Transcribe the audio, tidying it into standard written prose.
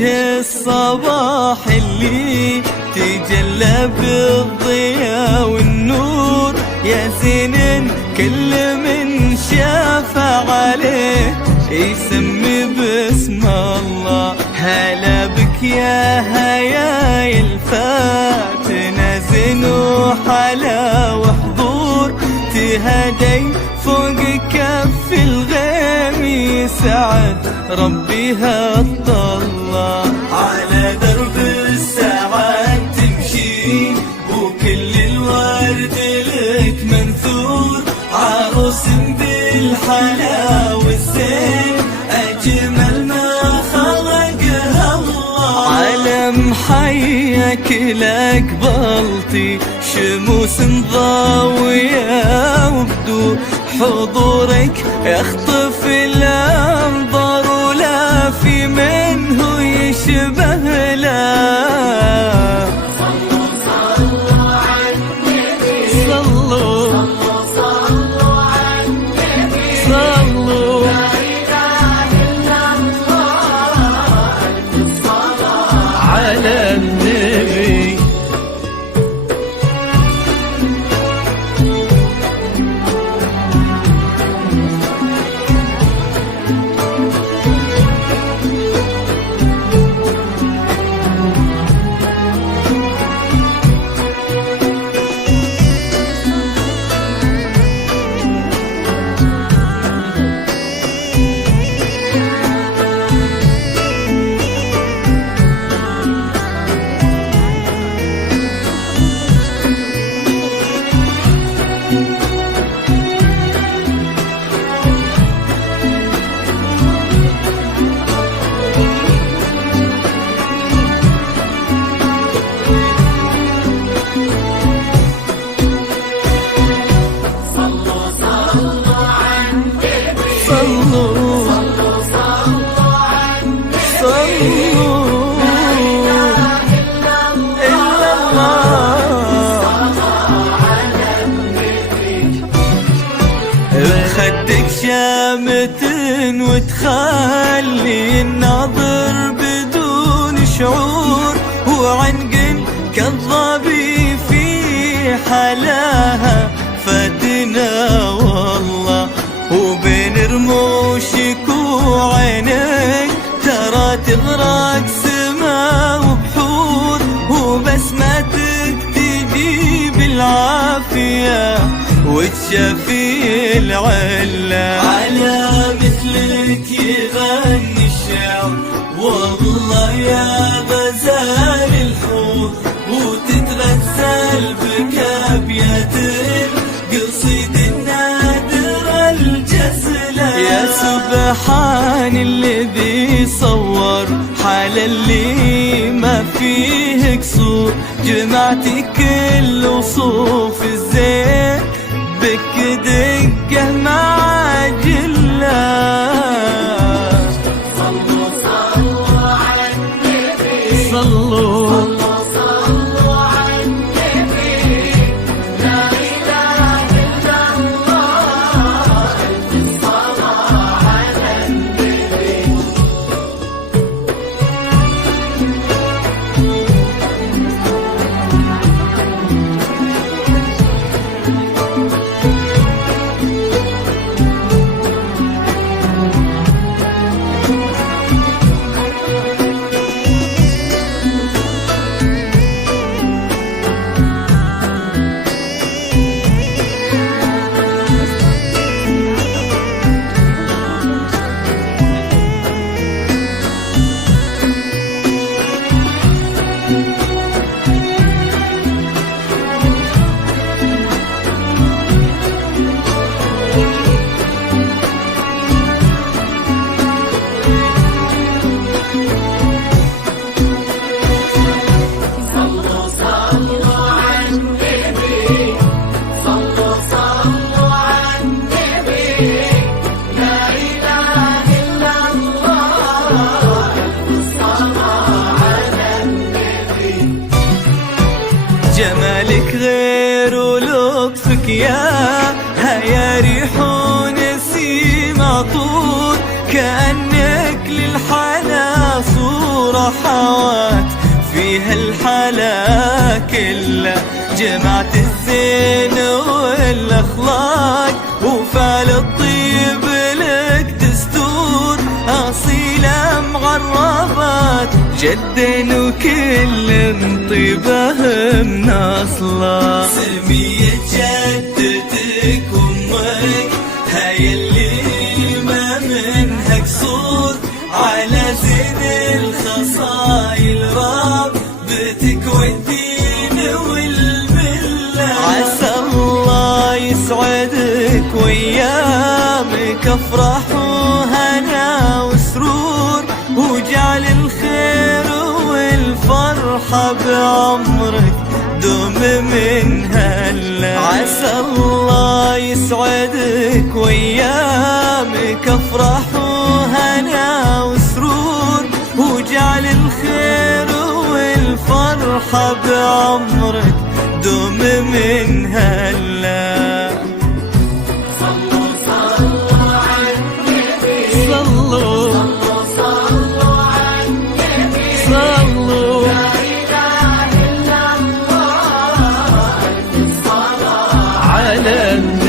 وجه الصباح اللي تجلى بالضياء والنور، يا زين كل من شاف عليه يسمي باسم الله. هلا بك يا هيا الفاتنة زين وحلا وحضور، تهدي فوق كف الغيم يسعد ربي هالطلة. على درب السعاد تمشي وكل الورد لك منثور، عروس بالحلا والزين أجمل ما خلقها الله. علم حيك لك بلطي شموس ضاوية وبدور، حضورك يخطف الأنظار ولا في منه يشبه لا. صلوا صلوا على النبي، صلوا صلوا على النبي، صلوا لا إله إلا الله، الصلاة على النبي. خدك شامة وتخلي الناظر بدون شعور، وعنقن كالظبي في حلاها فاتنا والله. وبين رموشك وعينك ترى تغرق سما وبحور، وبسمتك تجيب العافية وتشفي العلة. على مثلك يغني الشعر والله يا غزال الحور، وتتغزل بكابيات القصيد النادر الجزلة. يا سبحان الذي صور حال اللي ما فيه كسور، جمعتي كل وصوف الزين بك دقة مع جلة. صلوا صلوا على النبي، صلوا صلوا على النبي، لا إله إلا الله، الصلاة على النبي. جمالك غير ولطفك يا هيا ريح نسيم عطور، كأنك للحلا صور ورحوات فيها الحلا كله، جمعت الزين والاخلاق وفعل الطيب لك دستور، اصيله مغربات جدا وكل طيبه من اصله. سمية جدتك امك هاي اللي ما منها قصور، على زين الخصايل رابطك والدين والمله، عسى الله يسعدك وايامك افراح وهنا وسرور، وجعل الخير والفرحه بعمرك دوم من هلا. عسى الله يسعدك وايامك افراح وهنا وسرور، وجعل الخير والفرحه بعمرك دوم من هلا. صلوا صلوا على النبي، صلوا صلوا صلوا على النبي، صلوا لا اله الا الله، الصلاه على النبي.